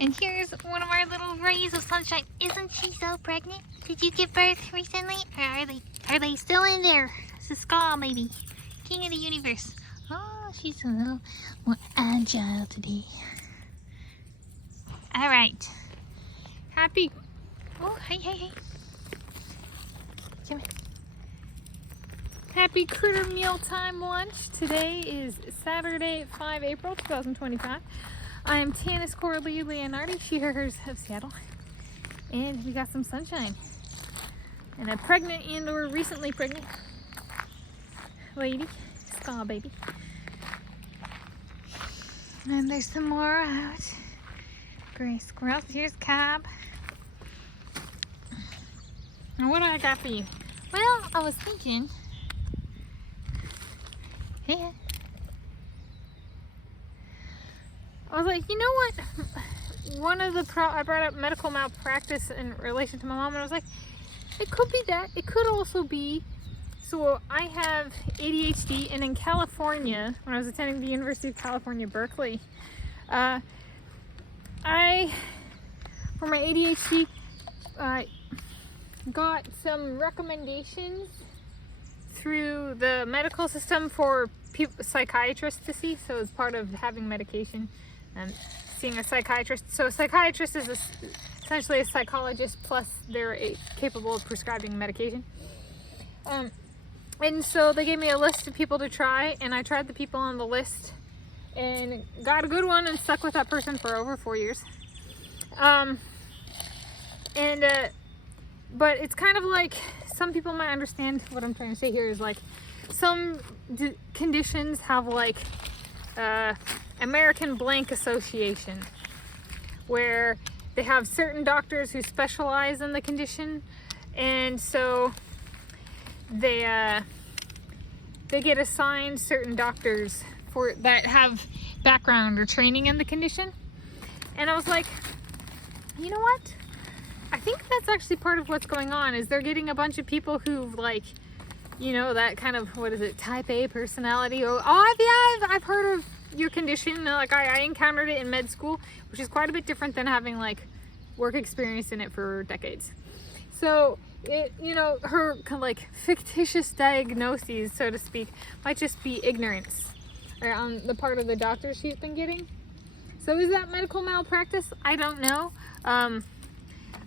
And here's one of our little rays of sunshine. Isn't she so pregnant? Did you give birth recently? Or are they still in there? This is Scar Baby, king of the universe. Oh, she's a little more agile today. Alright. Happy... Oh, hey. Come here. Happy Critter Mealtime Lunch. Today is Saturday, 5 April 2025. I am Tanis Coralee Leonhardi, she, hers of Seattle. And we got some sunshine. And a pregnant or recently pregnant lady, Scar Baby. And there's some more out. Gray squirrels. Here's Cob. And what do I got for you? Well, I was thinking... Yeah. I was like, you know what? One of the I brought up medical malpractice in relation to my mom, and I was like, it could be that. It could also be. So I have ADHD, and in California, when I was attending the University of California, Berkeley, for my ADHD, got some recommendations through the medical system for psychiatrists to see. So as part of having medication and seeing a psychiatrist. So a psychiatrist is essentially a psychologist, plus they're capable of prescribing medication. And so they gave me a list of people to try, and I tried the people on the list and got a good one and stuck with that person for over 4 years. But it's kind of like, some people might understand what I'm trying to say here is like, some conditions have like American Blank Association, where they have certain doctors who specialize in the condition, and so they get assigned certain doctors for that have background or training in the condition. And I was like, you know what? I think that's actually part of what's going on, is they're getting a bunch of people who like, you know, that kind of, what is it, type A personality. I've heard of your condition. Like I encountered it in med school, which is quite a bit different than having like work experience in it for decades. So it, you know, her kind of like fictitious diagnoses, so to speak, might just be ignorance on the part of the doctor she's been getting. So is that medical malpractice? I don't know.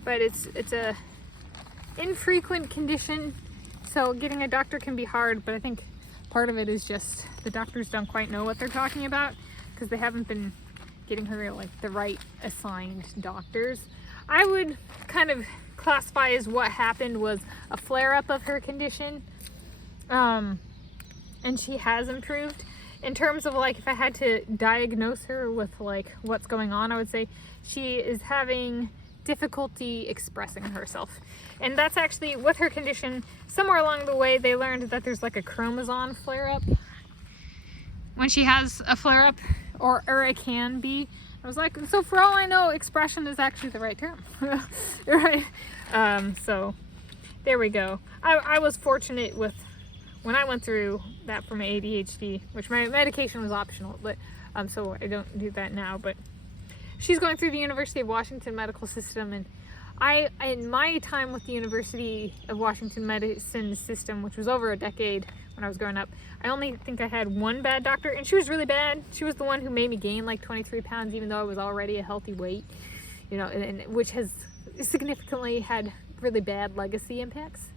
But it's a infrequent condition, so getting a doctor can be hard, but I think part of it is just the doctors don't quite know what they're talking about because they haven't been getting her like the right assigned doctors. I would kind of classify as what happened was a flare-up of her condition, and she has improved. In terms of like, if I had to diagnose her with like what's going on, I would say she is having difficulty expressing herself. And that's actually with her condition. Somewhere along the way they learned that there's like a chromosome flare-up when she has a flare-up, or it can be. I was like, so for all I know, expression is actually the right term. Right? So there we go. I was fortunate with when I went through that for my ADHD, which my medication was optional, but so I don't do that now. But she's going through the University of Washington medical system, and in my time with the University of Washington medicine system, which was over a decade when I was growing up, I only think I had one bad doctor, and she was really bad. She was the one who made me gain like 23 pounds, even though I was already a healthy weight, you know, and which has significantly had really bad legacy impacts.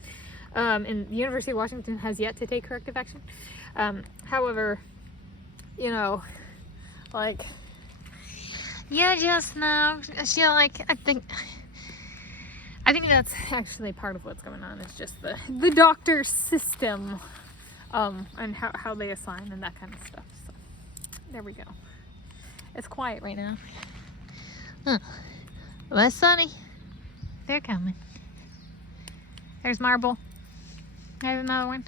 And the University of Washington has yet to take corrective action. However, you know, like, you just know, she like, I think that's actually part of what's going on. It's just the doctor system, and how they assign and that kind of stuff. So there we go. It's quiet right now. Huh. Well, it's sunny. They're coming. There's Marble. I have another one.